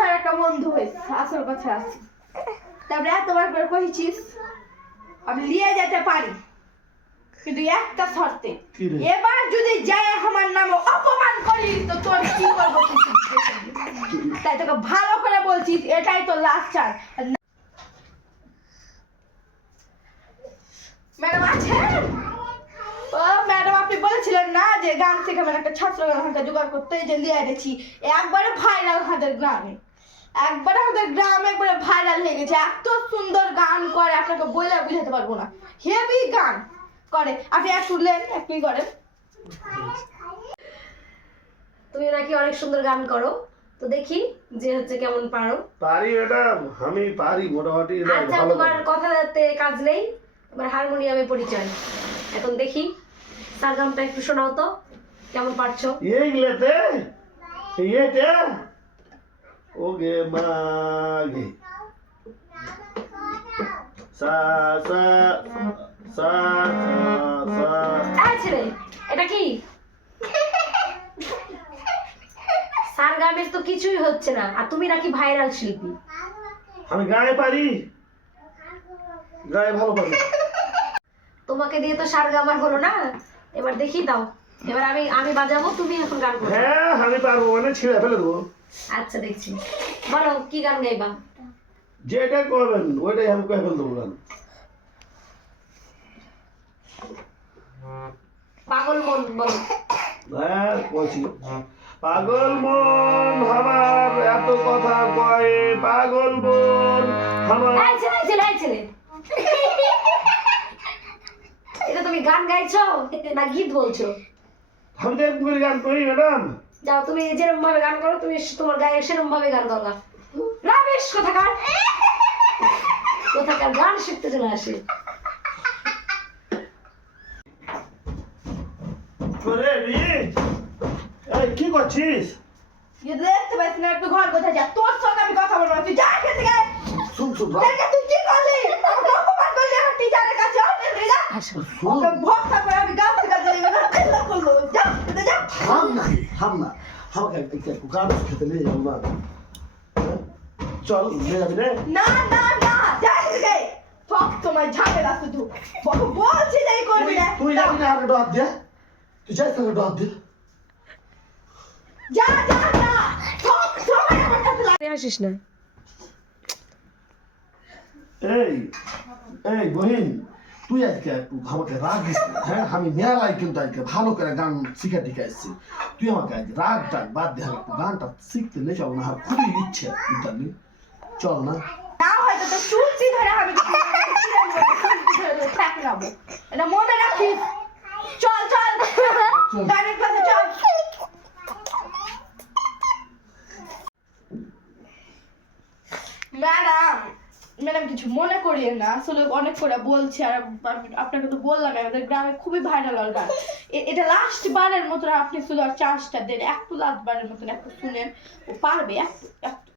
কথার একটা বন্ধু হয়েছে, আসল কথা আছে। তারপরে এতবার করে কইছিস আমি লিয়ে যেতে পারি, কিন্তু একটা শর্তে, এবার যদি যায় আমার নাম অপমান করিস তো তোর কি করবো তাই তোকে ভালো করে বলছিস, এটাই তো লাস্ট চান্স। ম্যাডাম আছেন? ও ম্যাডাম, আপনি বলেছিলেন না যে গান শেখাবেন, একটা ছাত্র গানটা জোগাড় করতে, যে লিয়ে এনেছি। একবারে ভাইরাল আমাদের গ্রামে, একবারে আমাদের গ্রামে একবারে ভাইরাল হয়ে গেছে। এত সুন্দর গান করে আপনাকে বলে বুঝাতে পারবো না, হেভি গান করে। আপনি এক শুনলেন, একই করেন। তুমি নাকি অনেক সুন্দর গান করো, তো দেখি যে হচ্ছে কেমন পারো। পারি ম্যাডাম, আমি পারি মোটামুটি। আচ্ছা, তোমার কথাতে কাজ নেই, তোমার হারমোনিয়ামে পরিচয়। এখন দেখি তার গানটা একটু শোনাও তো, কেমন পারছো। এইগুলাতে এইটা ওগে মাগে সা সা সা সা সা। এই ছেলে, এটা কি সার গানের তো কিছুই হচ্ছে না, আর তুমি নাকি ভাইরাল শিল্পী। আমি গায়ে পারি, গায়ে ভালো পারি। তোমাকে দিয়ে তো সার গামার হলো না, এবার দেখি দাও। এবার আমি বাজাবো, তুমি এখন গান করো। হ্যাঁ আমি পারবো, মানে ছিঁড়ে ফেলে দেবো। আচ্ছা দেখছি, বলো কি গান গাইবা। যেটা করবেন ওইটাই আমি কয়ে ফেলে দেবো গান। পাগল মন বলো। হ্যাঁ বলছি, পাগল মন আমার এত কথা কয়ে, পাগল মন আমার। এই ছেলে, এই ছেলে, এই ছেলে, এটা তুমি গান গাইছো না গীত বলছো? আমি তো এরকম করে গান করি ম্যাডাম। যাও, তুমি যেরকম ভাবে গান করো, তুমি তোমার গায়ে সেরকম ভাবে গান করো। রামেশ কোথাকার গান শিখতে চলে আসে। করে এই কি করছিস? দেখতে পাইস না, একটু ঘর কোথায় যা, তোর সঙ্গে আমি কথা বলবো না, তুই যা এখান থেকে। শুন শুন তুই কি করলি? আমাকে অপমান করলি আমার টিচারের কাছে, যা। ওকে ভক্ত করে আমি গান শেখাতে যাই না, চেষ্টা করবো, যা যা। থাম না, থাম না, আমাকে একটু গান খেতে নিয়ে যাবো না। চল নিয়ে যাবি রে। না না না, যা এখান থেকে। সব তোমার ঝামেলা শুধু, বলছি যে এই করবি না। তুই যাবি না, আমাকে ডর দে, তুই যাই তাকে ডর দে। যা যা যা, সব সময় আমার কাছে লাগে। আসিস না। এই এই বহিন, তুই আজকে একটু আমাকে রাগিস না, হ্যাঁ? আমি মেলায় কিন্তু আজকে ভালো করে গান শিখা টিকা এসেছি। তুই আমাকে আজকে রাগ টাগ বাদ দিয়ে একটু গানটা শিখতে নে, চল না? আমার খুবই ইচ্ছে ইত্যাদি, চল না? না হয়তো তো চুলটি ধরে আমি ঠেকলাম, এটা মনে রাখিস। চল চল, গানের ক্লাসে চল। ম্যাডাম, ম্যাডাম কিছু মনে করিয়েন না, আসলে অনেক করে বলছি, আর আপনাকে তো বললাম আমাদের গ্রামে খুবই ভাইরাল হল গান। এটা লাস্ট বারের মতন আপনি শুধু চান্সটা দেন, একটু লাস্ট বারের মতন একটু শুনেন, ও পারবে একটু একটু।